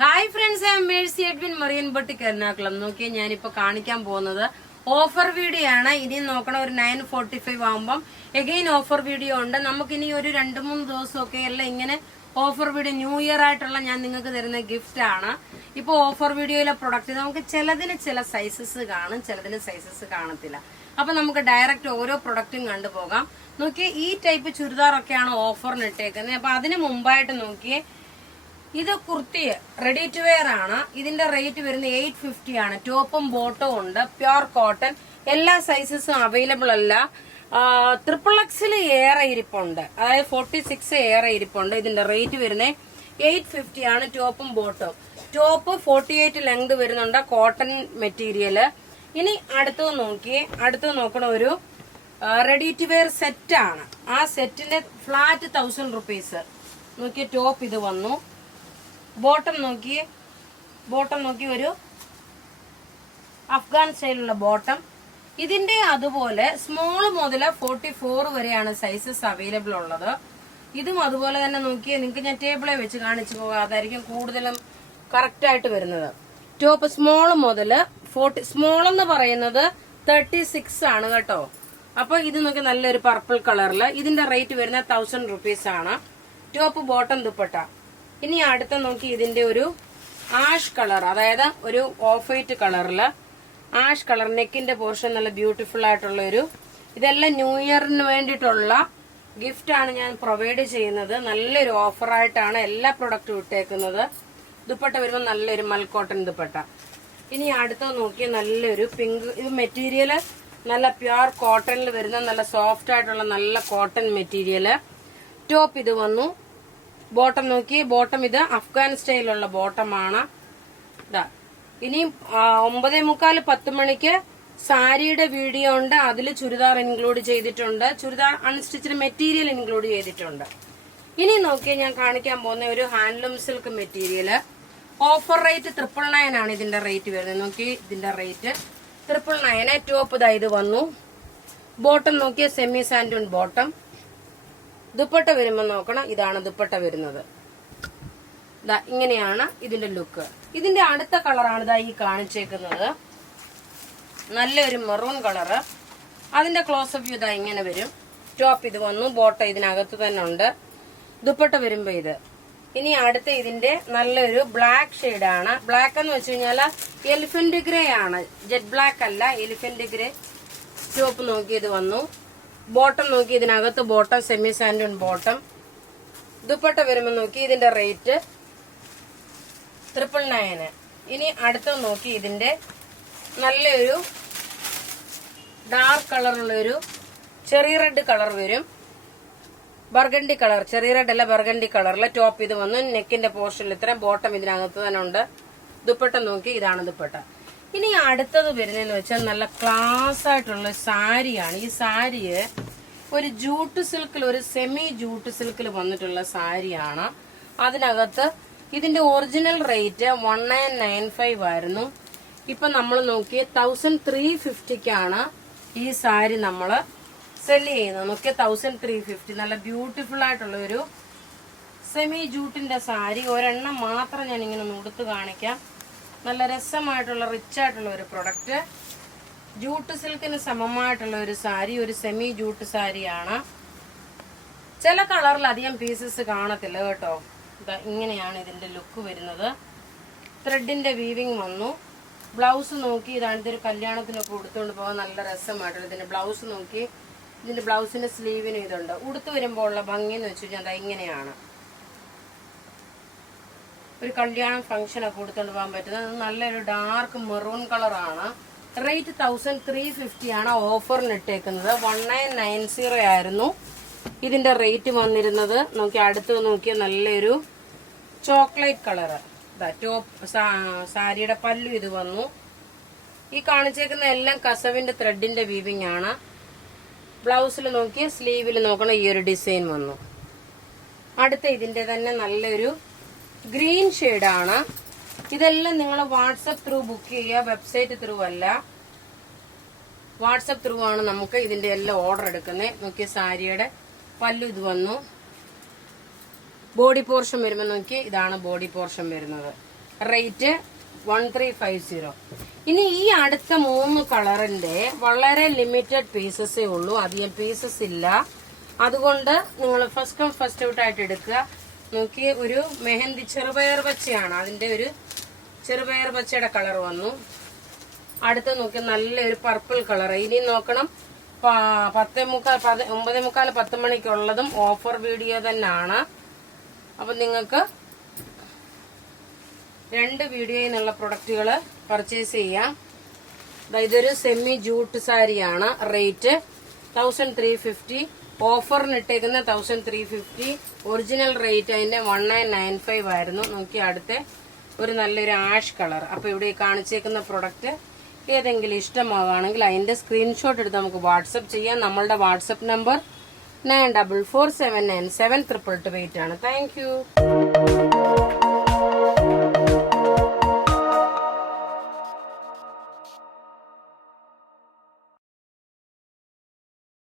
Hi friends, I am Mercy Edwin Marian boutique Ernakulam. നോക്കിയേ, ഞാനിപ്പോ കാണിക്കാൻ പോകുന്നത് ഓഫർ വീഡിയോ ആണ്. ഇനി നോക്കണം, ഒരു 9:45 ആകുമ്പം എഗെയിൻ ഓഫർ വീഡിയോ ഉണ്ട്. നമുക്കിനി ഒരു 2-3 ദിവസമൊക്കെ എല്ലാം ഇങ്ങനെ ഓഫർ വീഡിയോ, ന്യൂ ഇയർ ആയിട്ടുള്ള ഞാൻ നിങ്ങൾക്ക് തരുന്ന ഗിഫ്റ്റ് ആണ്. ഇപ്പൊ ഓഫർ വീഡിയോയിലെ പ്രൊഡക്റ്റ് നമുക്ക് ചിലതിന് ചില സൈസസ് കാണും, ചിലതിന് സൈസസ് കാണത്തില്ല. അപ്പൊ നമുക്ക് ഡയറക്റ്റ് ഓരോ പ്രൊഡക്റ്റും കണ്ടുപോകാം. നോക്കിയേ, ഈ ടൈപ്പ് ചുരിദാറൊക്കെയാണ് ഓഫറിന് ഇട്ടേക്കുന്നത്. അപ്പൊ അതിന് മുമ്പായിട്ട് നോക്കിയേ, ഇത് കുർത്തി റെഡി ടു വെയർ ആണ്. ഇതിന്റെ റേറ്റ് വരുന്നത് 850 ആണ്. ടോപ്പും ബോട്ടവും ഉണ്ട്, പ്യുർ കോട്ടൺ. എല്ലാ സൈസസും അവൈലബിൾ അല്ല. XXL ഏറെ ഇരിപ്പുണ്ട്, അതായത് 46 ഏറെ ഇരിപ്പുണ്ട്. ഇതിന്റെ റേറ്റ് വരുന്നത് 850 ആണ്. ടോപ്പും ബോട്ടവും. ടോപ്പ് 48 ലെങ്ത് വരുന്നുണ്ട്, കോട്ടൺ മെറ്റീരിയല്. ഇനി അടുത്തത് നോക്കണ ഒരു റെഡി ടു വെയർ സെറ്റ് ആണ്. ആ സെറ്റിന്റെ ഫ്ലാറ്റ് 1000 റുപ്പീസ്. നോക്കിയ ടോപ്പ് ഇത് വന്നു. ബോട്ടം നോക്കി ഒരു അഫ്ഗാൻ സ്റ്റൈലുള്ള ബോട്ടം. ഇതിന്റെ അതുപോലെ സ്മോൾ മുതൽ 44 വരെയാണ് സൈസസ് അവൈലബിൾ ഉള്ളത്. ഇതും അതുപോലെ തന്നെ നോക്കിയേ, നിങ്ങൾക്ക് ഞാൻ ടേബിളെ വെച്ച് കാണിച്ചു പോകാം, അതായിരിക്കും കൂടുതലും കറക്റ്റ് ആയിട്ട് വരുന്നത്. ടോപ്പ് സ്മോൾ മുതൽ 40, സ്മോൾ എന്ന് പറയുന്നത് 36 ആണ് കേട്ടോ. അപ്പൊ ഇത് നോക്കി, നല്ലൊരു പർപ്പിൾ കളറില്. ഇതിന്റെ റേറ്റ് വരുന്നത് 1000 റുപ്പീസ് ആണ്. Top bottom dupatta. ഇനി അടുത്ത നോക്കി, ഇതിന്റെ ഒരു ആഷ് കളർ, അതായത് ഒരു ഓഫ് വൈറ്റ് കളറില് ആഷ് കളർ. നെക്കിന്റെ പോർഷൻ നല്ല ബ്യൂട്ടിഫുൾ ആയിട്ടുള്ള ഒരു, ഇതെല്ലാം ന്യൂ ഇയറിന് വേണ്ടിയിട്ടുള്ള ഗിഫ്റ്റ് ആണ് ഞാൻ പ്രൊവൈഡ് ചെയ്യുന്നത്. നല്ലൊരു ഓഫറായിട്ടാണ് എല്ലാ പ്രൊഡക്റ്റും ഇട്ടേക്കുന്നത്. ദുപ്പട്ട വരുമ്പോൾ നല്ലൊരു മൽക്കോട്ടൺ ദുപ്പട്ട. ഇനി അടുത്ത നോക്കി, നല്ലൊരു പിങ്ക്. ഇത് മെറ്റീരിയല് നല്ല പ്യുർ കോട്ടണിൽ വരുന്ന നല്ല സോഫ്റ്റ് ആയിട്ടുള്ള നല്ല കോട്ടൺ മെറ്റീരിയല്. ടോപ്പ് ഇത് വന്നു. ബോട്ടം നോക്കി, ബോട്ടം ഇത് അഫ്ഗാൻ സ്റ്റൈലുള്ള ബോട്ടമാണ്. ഇനി 9:45 10 മണിക്ക് സാരിയുടെ വീഡിയോ ഉണ്ട്. അതിൽ ചുരിദാർ ഇൻക്ലൂഡ് ചെയ്തിട്ടുണ്ട്. ചുരിദാർ അൺസ്റ്റിച്ചഡ് മെറ്റീരിയൽ ഇൻക്ലൂഡ് ചെയ്തിട്ടുണ്ട്. ഇനി നോക്കി, ഞാൻ കാണിക്കാൻ പോകുന്ന ഒരു handloom silk material. Offer rate 999 ആണ് ഇതിന്റെ റേറ്റ് വരുന്നത്. നോക്കി, ഇതിന്റെ റേറ്റ് 999. ടോപ്പ് ഇത് വന്നു. ബോട്ടം നോക്കിയ സെമി സാൻഡൂൺ ബോട്ടം. ദുപ്പട്ട വരുമ്പോ നോക്കണം, ഇതാണ് ദുപ്പട്ട വരുന്നത്. ഇങ്ങനെയാണ് ഇതിന്റെ ലുക്ക്. ഇതിന്റെ അടുത്ത കളറാണ് ഈ കാണിച്ചേക്കുന്നത്, നല്ലൊരു മെറൂൺ കളറ്. അതിന്റെ ക്ലോസപ്പ് വ്യൂ ഇങ്ങനെ വരും. ടോപ്പ് ഇത് വന്നു. ബോട്ടം ഇതിനകത്ത് തന്നെ ഉണ്ട്. ദുപ്പട്ട വരുമ്പോ ഇത്. ഇനി അടുത്ത ഇതിന്റെ നല്ലൊരു ബ്ലാക്ക് ഷെയ്ഡാണ്. ബ്ലാക്ക് എന്ന് വെച്ച് കഴിഞ്ഞാൽ എലിഫന്റ് ഗ്രേ ആണ്, ജെറ്റ് ബ്ലാക്ക് അല്ല, എലിഫന്റ് ഗ്രേ. ടോപ്പ് നോക്കി ഇത് വന്നു. ബോട്ടം നോക്കി, ഇതിനകത്ത് ബോട്ടം സെമി സാൻഡൂൺ ബോട്ടം. ദുപ്പട്ട വരുമ്പോ നോക്കി, ഇതിന്റെ റേറ്റ് 999. ഇനി അടുത്ത നോക്കി, ഇതിന്റെ നല്ലൊരു ഡാർക്ക് കളറുള്ളൊരു ചെറിയ റെഡ് കളർ വരും. ബർഗണ്ടി കളർ, ചെറിയ റെഡ് അല്ല, ബർഗണ്ടി കളറില്. ടോപ്പ് ഇത് വന്നു. നെക്കിന്റെ പോർഷനിൽ ഇത്രയും. ബോട്ടം ഇതിനകത്ത് തന്നെ ഉണ്ട്. ദുപ്പട്ട നോക്കി, ഇതാണ് ദുപ്പട്ട. ഇനി അടുത്തത് വരുന്നതെന്ന് വെച്ചാൽ നല്ല ക്ലാസ് ആയിട്ടുള്ള സാരിയാണ്. ഈ സാരി ഒരു ജൂട്ട് സിൽക്കിൽ, ഒരു സെമി ജൂട്ട് സിൽക്കിൽ വന്നിട്ടുള്ള സാരിയാണ്. അതിനകത്ത് ഇതിന്റെ ഒറിജിനൽ റേറ്റ് 1995 ആയിരുന്നു. ഇപ്പൊ നമ്മൾ നോക്കിയ 1350ക്കാണ് ഈ സാരി നമ്മള് സെല് ചെയ്യുന്നത്. നോക്കിയ 1350. നല്ല ബ്യൂട്ടിഫുൾ ആയിട്ടുള്ള ഒരു സെമി ജൂട്ടിന്റെ സാരി. ഒരെണ്ണം മാത്രം ഞാൻ ഇങ്ങനെ ഒന്ന് ഉടുത്ത് കാണിക്കാം. നല്ല രസമായിട്ടുള്ള റിച്ച് ആയിട്ടുള്ള ഒരു പ്രൊഡക്റ്റ്. ജൂട്ട് സിൽക്കിന് സമമായിട്ടുള്ള ഒരു സാരി, ഒരു സെമി ജൂട്ട് സാരിയാണ്. ചില കളറിൽ അധികം പീസസ് കാണത്തില്ല കേട്ടോ. ഇങ്ങനെയാണ് ഇതിന്റെ ലുക്ക് വരുന്നത്. ത്രെഡിന്റെ വീവിങ് വന്നു. ബ്ലൗസ് നോക്കി, ഇതാണ്. ഇതൊരു കല്യാണത്തിനൊക്കെ ഉടുത്തുകൊണ്ട് പോകാൻ നല്ല രസമായിട്ടുള്ള ഇതിന്റെ ബ്ലൗസ് നോക്കി. ഇതിന്റെ ബ്ലൗസിന്റെ സ്ലീവിനും ഇതുണ്ട്. ഉടുത്ത് വരുമ്പോൾ ഉള്ള ഭംഗി എന്ന് വെച്ച് കഴിഞ്ഞാൽ ഇങ്ങനെയാണ്. ഒരു കല്യാണം ഫംഗ്ഷൻ ഒക്കെ കൊടുത്തോണ്ട് പോകാൻ പറ്റുന്നത്. നല്ലൊരു ഡാർക്ക് മെറൂൺ കളറാണ്. റേറ്റ് 1350 ആണ് ഓഫറിന് ഇട്ടേക്കുന്നത്. 1990 ആയിരുന്നു ഇതിന്റെ റേറ്റ് വന്നിരുന്നത്. നോക്കി, അടുത്ത് നോക്കിയ നല്ലൊരു ചോക്ലേറ്റ് കളറ്. ടോപ്പ് സാരിയുടെ പല്ലു ഇത് വന്നു. ഈ കാണിച്ചേക്കുന്ന എല്ലാം കസവിന്റെ ത്രെഡിന്റെ വീവിംഗ് ആണ്. ബ്ലൗസിൽ നോക്കിയ സ്ലീവിൽ നോക്കണം, ഈ ഒരു ഡിസൈൻ വന്നു. അടുത്ത ഇതിന്റെ തന്നെ നല്ലൊരു ഗ്രീൻ ഷെയ്ഡാണ്. ഇതെല്ലാം നിങ്ങൾ വാട്സപ്പ് ത്രൂ ബുക്ക് ചെയ്യുക, വെബ്സൈറ്റ് ത്രൂ അല്ല. വാട്സപ്പ് ത്രൂ ആണ് നമുക്ക് ഇതിന്റെ എല്ലാം ഓർഡർ എടുക്കുന്നത്. നോക്കിയ സാരിയുടെ പല്ലു ഇത് വന്നു. ബോഡി പോർഷൻ വരുമ്പോൾ നോക്കി, ഇതാണ് ബോഡി പോർഷൻ വരുന്നത്. റേറ്റ് 1350. ഇനി ഈ അടുത്ത 3 കളറിന്റെ വളരെ ലിമിറ്റഡ് പീസസേ ഉള്ളൂ, അധികം പീസസ് ഇല്ല. അതുകൊണ്ട് നിങ്ങൾ ഫസ്റ്റ് കം ഫസ്റ്റ് ഔട്ട് ആയിട്ട് എടുക്കുക. നോക്കി, ഒരു മെഹന്തി ചെറുപയർ പച്ചയാണ്, അതിന്റെ ഒരു ചെറുപയർ പച്ചയുടെ കളർ വന്നു. അടുത്ത് നോക്കി നല്ലൊരു പർപ്പിൾ കളർ. ഇനി നോക്കണം 9:45 10 മണിക്കുള്ളതും ഓഫർ വീഡിയോ തന്നെയാണ്. അപ്പൊ നിങ്ങൾക്ക് 2 വീഡിയോയിൽ നിന്നുള്ള പ്രൊഡക്റ്റുകൾ പർച്ചേസ് ചെയ്യാം. ഇതൊരു സെമി ജൂട്ട് സാരിയാണ്. റേറ്റ് 1350. ഓഫറിന് ഇട്ടേക്കുന്ന 1350. ഒറിജിനൽ റേറ്റ് അതിന്റെ 1995 ആയിരുന്നു. നോക്കി, അടുത്ത ഒരു നല്ലൊരു ആഷ് കളർ. അപ്പൊ ഇവിടെ കാണിച്ചേക്കുന്ന പ്രൊഡക്റ്റ് ഏതെങ്കിലും ഇഷ്ടമാവുകയാണെങ്കിൽ അതിന്റെ സ്ക്രീൻഷോട്ട് എടുത്ത് നമുക്ക് വാട്സപ്പ് ചെയ്യാം. നമ്മളുടെ വാട്സപ്പ് നമ്പർ 9447972228 ആണ്. Thank you.